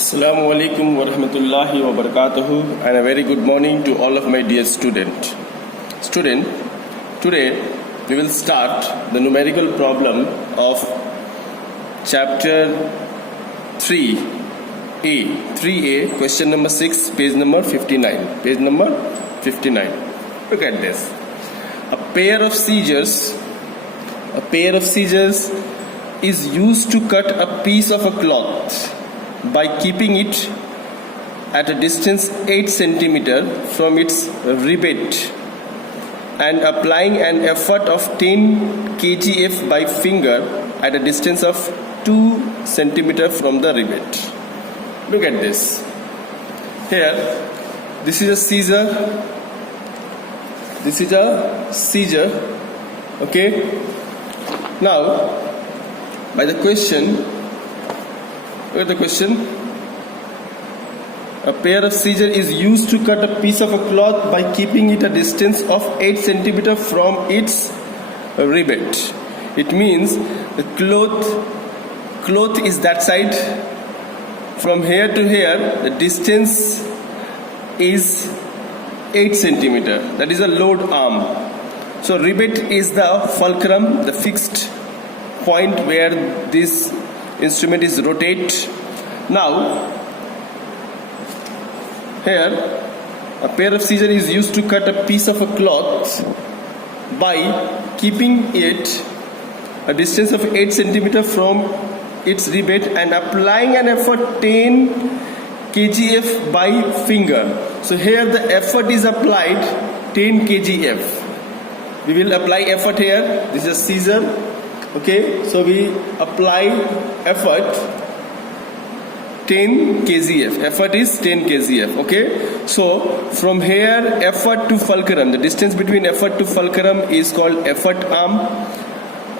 Assalamu alaikum wa rahmatullahi wa barakatuhu, and a very good morning to all of my dear student. Today we will start the numerical problem of chapter 3A, question number 6, page number 59. Page number 59. Look at this. A pair of scissors is used to cut a piece of a cloth by keeping it at a distance 8 cm from its rivet and applying an effort of 10 kgf by finger at a distance of 2 cm from the rivet. Look at this. Here, this is a scissor. Okay. Now, by the question, look at the question. A pair of scissors is used to cut a piece of a cloth by keeping it a distance of 8 cm from its rivet. It means the cloth is that side. From here to here, the distance is 8 cm. That is a load arm. So rivet is the fulcrum, the fixed point where this instrument is rotate. Now, here a pair of scissors is used to cut a piece of a cloth by keeping it a distance of 8 cm from its rivet and applying an effort 10 kgf by finger. So here the effort is applied 10 kgf. We will apply effort here. This is a scissor. Okay, so we apply effort 10 kgf. Effort is 10 kgf. Okay, so from here effort to fulcrum, the distance between effort to fulcrum is called effort arm.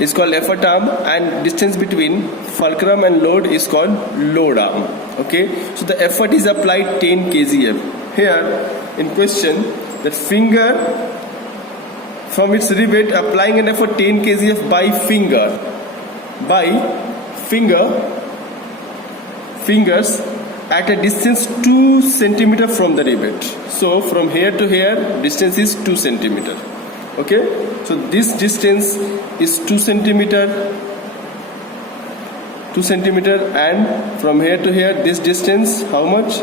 And distance between fulcrum and load is called load arm. Okay, so the effort is applied 10 kgf. Here in question, the finger from its rivet applying an effort 10 kgf by fingers at a distance 2 cm from the rivet. So from here to here distance is 2 cm. Okay, so this distance is 2 cm, and from here to here this distance how much?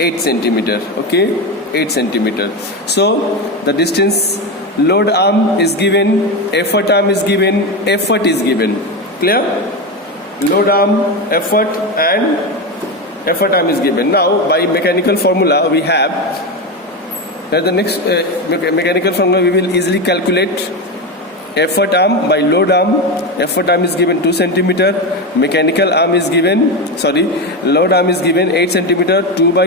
8 cm. Okay, 8 cm. So the distance, load arm is given, effort arm is given, effort is given. Clear? Load arm, effort, and effort arm is given. Now by mechanical formula we have that the next mechanical formula we will easily calculate effort arm by load arm. Effort arm is given 2 cm, mechanical arm is given, load arm is given 8 cm, 2 by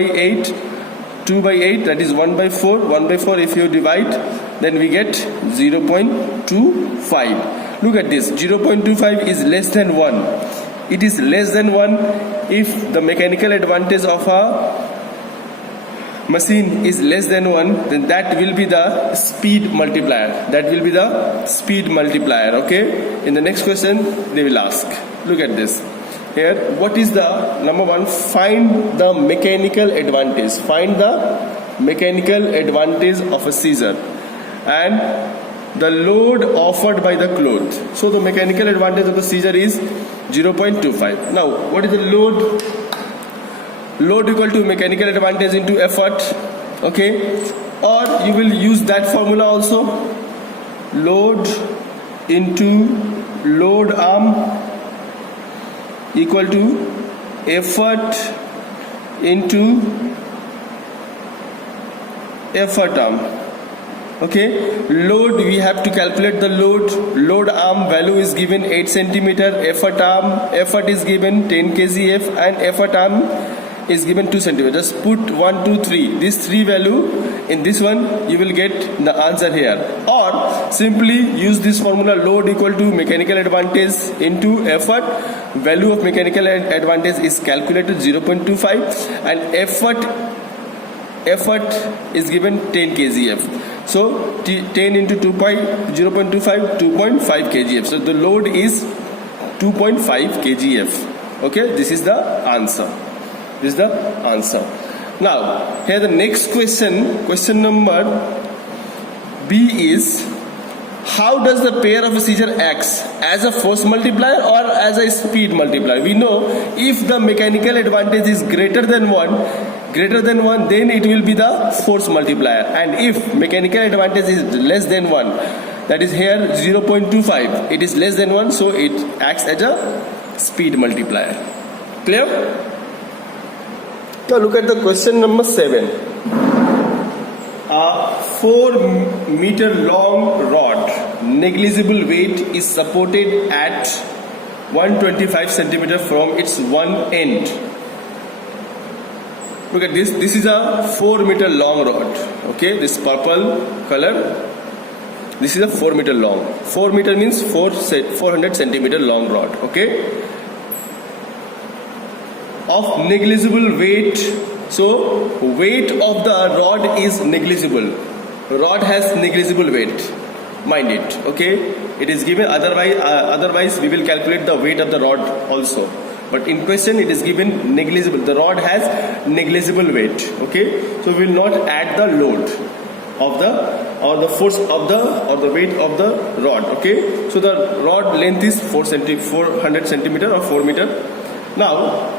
8, that is 1 by 4. 1 by 4 if you divide, then we get 0.25. Look at this, 0.25 is less than 1. It is less than 1 if the mechanical advantage of a machine is less than 1, then that will be the speed multiplier. Okay, in the next question they will ask. Look at this. Here, what is the number one? Find the mechanical advantage. Find the mechanical advantage of a scissor and the load offered by the cloth. So the mechanical advantage of the scissor is 0.25. Now, what is the load? Load equal to mechanical advantage into effort. Okay, or you will use that formula also. Load into load arm equal to effort into effort arm. Okay, load, we have to calculate the load. Load arm value is given 8 cm, effort is given 10 kgf, and effort arm is given 2 cm. Just put 1, 2, 3. This 3 value in this one, you will get the answer here. Or simply use this formula, load equal to mechanical advantage into effort. Value of mechanical advantage is calculated 0.25, and effort is given 10 kgf. So 10 into 0.25, 2.5 kgf. So the load is 2.5 kgf. Okay, this is the answer. This is the answer. Now, here the next question number B is, how does the pair of a seizure acts as a force multiplier or as a speed multiplier? We know if the mechanical advantage is greater than 1, then it will be the force multiplier, and if mechanical advantage is less than 1, that is here 0.25, it is less than 1, so it acts as a speed multiplier. Clear? Now look at the question number 7. A 4 meter long rod, negligible weight, is supported at 125 centimeter from its one end. Look at this. This is a 4 meter long rod. Okay, this purple color. This is a 4 meter long. 4 meter means 400 centimeter long rod. Okay, of negligible weight. So weight of the rod is negligible. Rod has negligible weight. Mind it. Okay, it is given. Otherwise we will calculate the weight of the rod also. But in question it is given negligible. The rod has negligible weight. Okay, so we will not add the load of the force of the weight of the rod. Okay, so the rod length is 400 centimeter or 4 meter. Now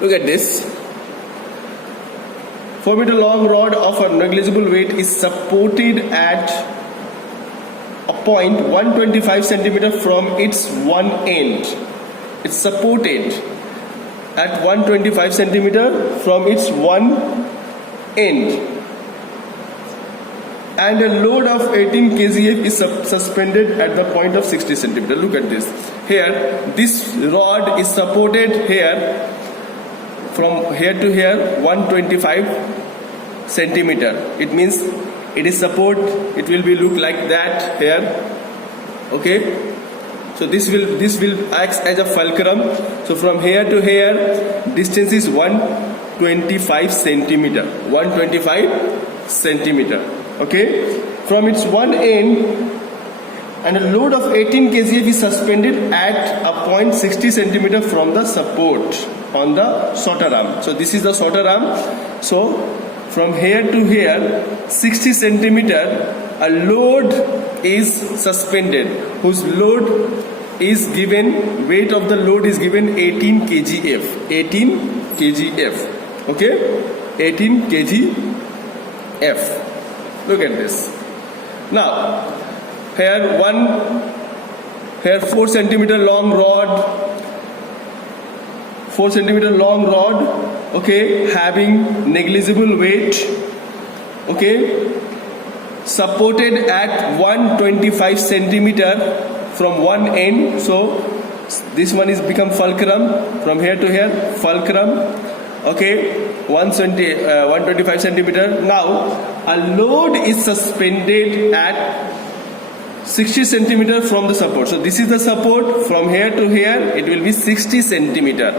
look at this. 4 meter long rod of a negligible weight is supported at a point 125 centimeter from its one end. It's supported at 125 centimeter from its one end, and a load of 18 kgf is suspended at the point of 60 centimeter. Look at this. Here, this rod is supported here, from here to here, 125 centimeter. It means it is support. It will be look like that here. Okay. So this will act as a fulcrum. So from here to here, distance is 125 centimeter. 125 centimeter. Okay. From its one end, and a load of 18 kgf is suspended at a point 60 centimeter from the support on the solder arm. So this is the solder arm. So from here to here, 60 centimeter, a load is suspended, whose load is given, weight of the load is given 18 kgf. 18 kgf. Okay, 18 kgf. Look at this. Now here 4 centimeter long rod. 4 centimeter long rod, okay, having negligible weight, okay, supported at 125 centimeter from one end. So this one is become fulcrum. From here to here, fulcrum, okay, 125 centimeter. Now a load is suspended at 60 centimeter from the support. So this is the support. From here to here, it will be 60 centimeter.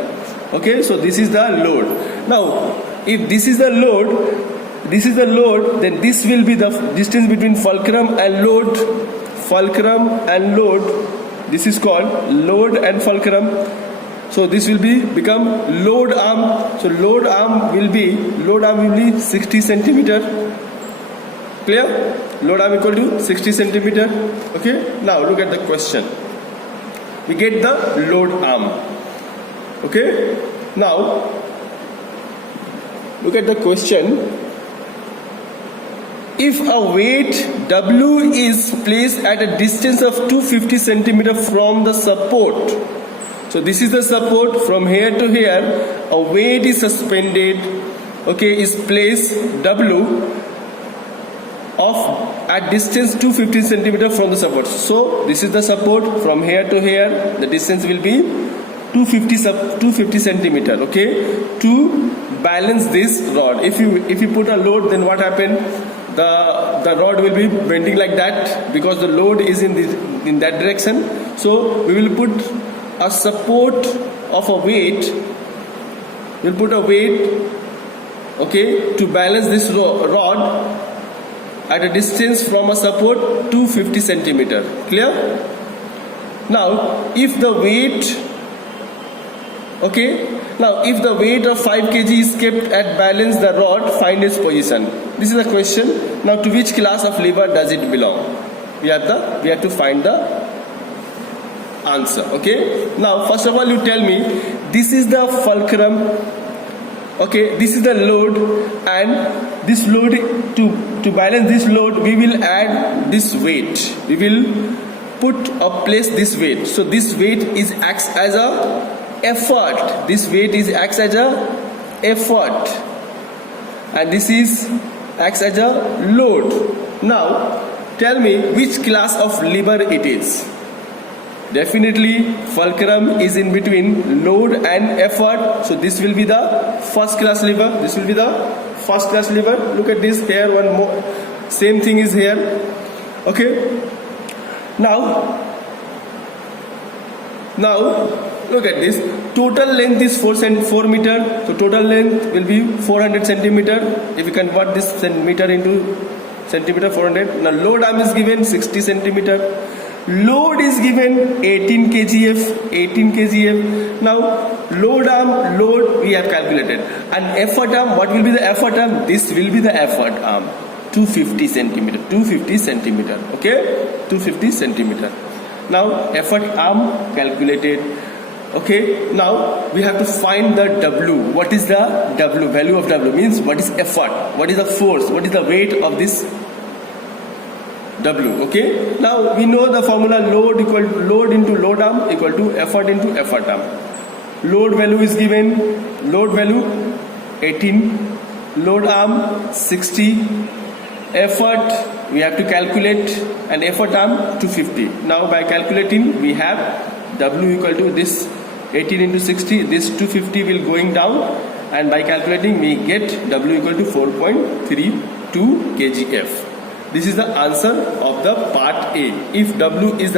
Okay, so this is the load. Now if this is the load, then this will be the distance between fulcrum and load. Fulcrum and load, this is called load and fulcrum. So this will become load arm. So load arm will be 60 centimeter. Clear? Load arm equal to 60 centimeter. Okay. Now look at the question. We get the load arm. Okay. Now look at the question. If a weight W is placed at a distance of 250 centimeter from the support, so this is the support. From here to here, a weight is suspended, okay, is placed W of at distance 250 centimeter from the support. So this is the support. From here to here, the distance will be 250 centimeter. Okay, to balance this rod. If you put a load, then what happened? The rod will be bending like that because the load is in that direction. So we will put a support of a weight. We'll put a weight, okay, to balance this rod at a distance from a support 250 centimeter. Clear? Now if the weight Okay. Now, if the weight of 5 kg is kept at balance the rod, find its position. This is the question. Now, to which class of lever does it belong? We have to find the answer. Okay. Now, first of all, you tell me this is the fulcrum. Okay, this is the load, and this load, to balance this load, we will add this weight. We will put or place this weight. So this weight acts as a effort. This weight acts as a effort, and this acts as a load. Now, tell me which class of lever it is. Definitely, fulcrum is in between load and effort. So this will be the first class lever. This will be the first class lever. Look at this here. One more. Same thing is here. Okay. Now look at this. Total length is 4 meter. So total length will be 400 centimeter. If you convert this meter into centimeter, 400. Now load arm is given 60 centimeter. Load is given 18 kgf. Now load we have calculated, and effort arm, what will be the effort arm? This will be the effort arm, 250 centimeter. Okay, 250 centimeter. Now effort arm calculated. Okay, now we have to find the W. What is the W? Value of W means what is effort, what is the force, what is the weight of this W. Okay, now we know the formula: load into load arm equal to effort into effort arm. Load value is given, load value 18, load arm 60, effort we have to calculate, and effort arm 250. Now by calculating we have W equal to this 18 into 60, this 250 will going down, and by calculating we get W equal to 4.32 kgf. This is the answer of the part A. If W is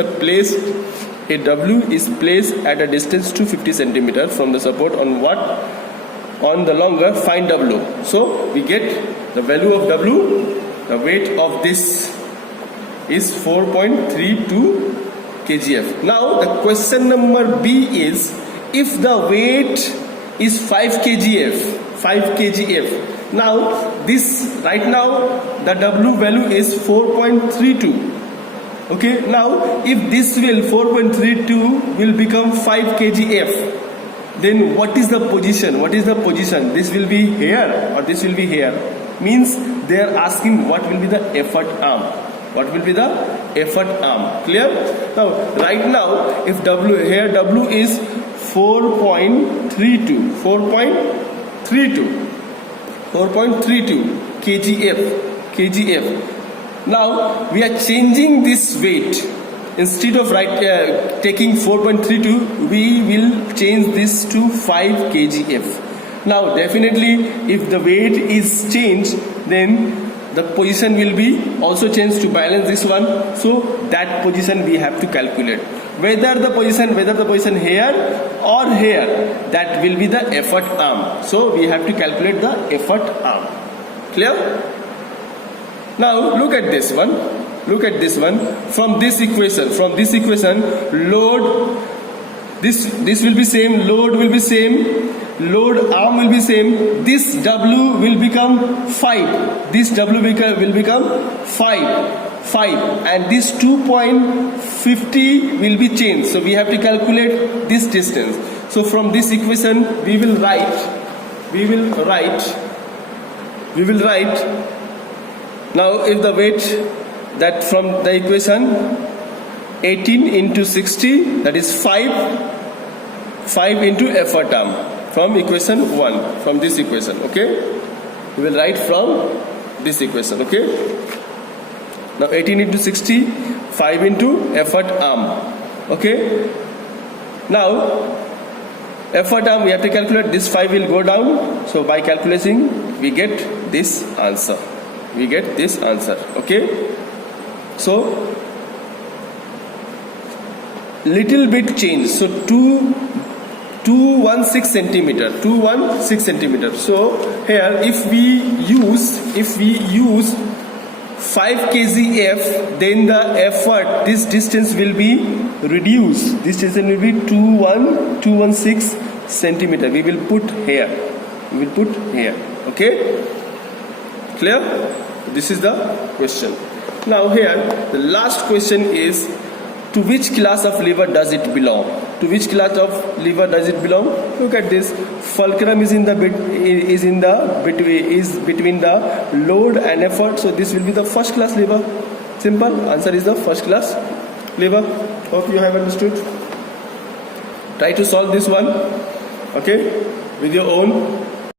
placed at a distance 250 centimeter from the support on the longer, find W. So we get the value of W. The weight of this is 4.32 kgf. Now the question number B is, if the weight is 5 kgf. Now this right now the W value is 4.32. Okay, now if this 4.32 will become 5 kgf, then what is the position? This will be here or this will be here. Means they are asking what will be the effort arm. Clear? Now right now, if W is 4.32 kgf. Now we are changing this weight. Instead of taking 4.32, we will change this to 5 kgf. Now definitely, if the weight is changed, then the position will be also changed to balance this one. So that position we have to calculate. Whether the position here or here, that will be the effort arm. So we have to calculate the effort arm. Clear? Now look at this one. From this equation, load, this will be same, load will be same, load arm will be same. This W will become 5. This W will become 5, and this 2.50 will be changed. So we have to calculate this distance. So from this equation we will write. Now if the weight, that from the equation 18 into 60, that is 5 into effort arm, from equation 1, from this equation. Okay, we will write from this equation. Okay, now 18 into 60, 5 into effort arm. Okay, now effort arm we have to calculate. This 5 will go down, so by calculating we get this answer. Okay, so little bit change. So 216 centimeter. So here if we use 5 kgf, then the effort, this distance will be reduced. This distance will be 216 centimeter. We will put here. We will put here. Okay? Clear? This is the question. Now here, the last question is, to which class of liver does it belong? To which class of liver does it belong? Look at this. Fulcrum is between the load and effort. So this will be the first class liver. Simple. Answer is the first class liver. Hope you have understood. Try to solve this one. Okay, with your own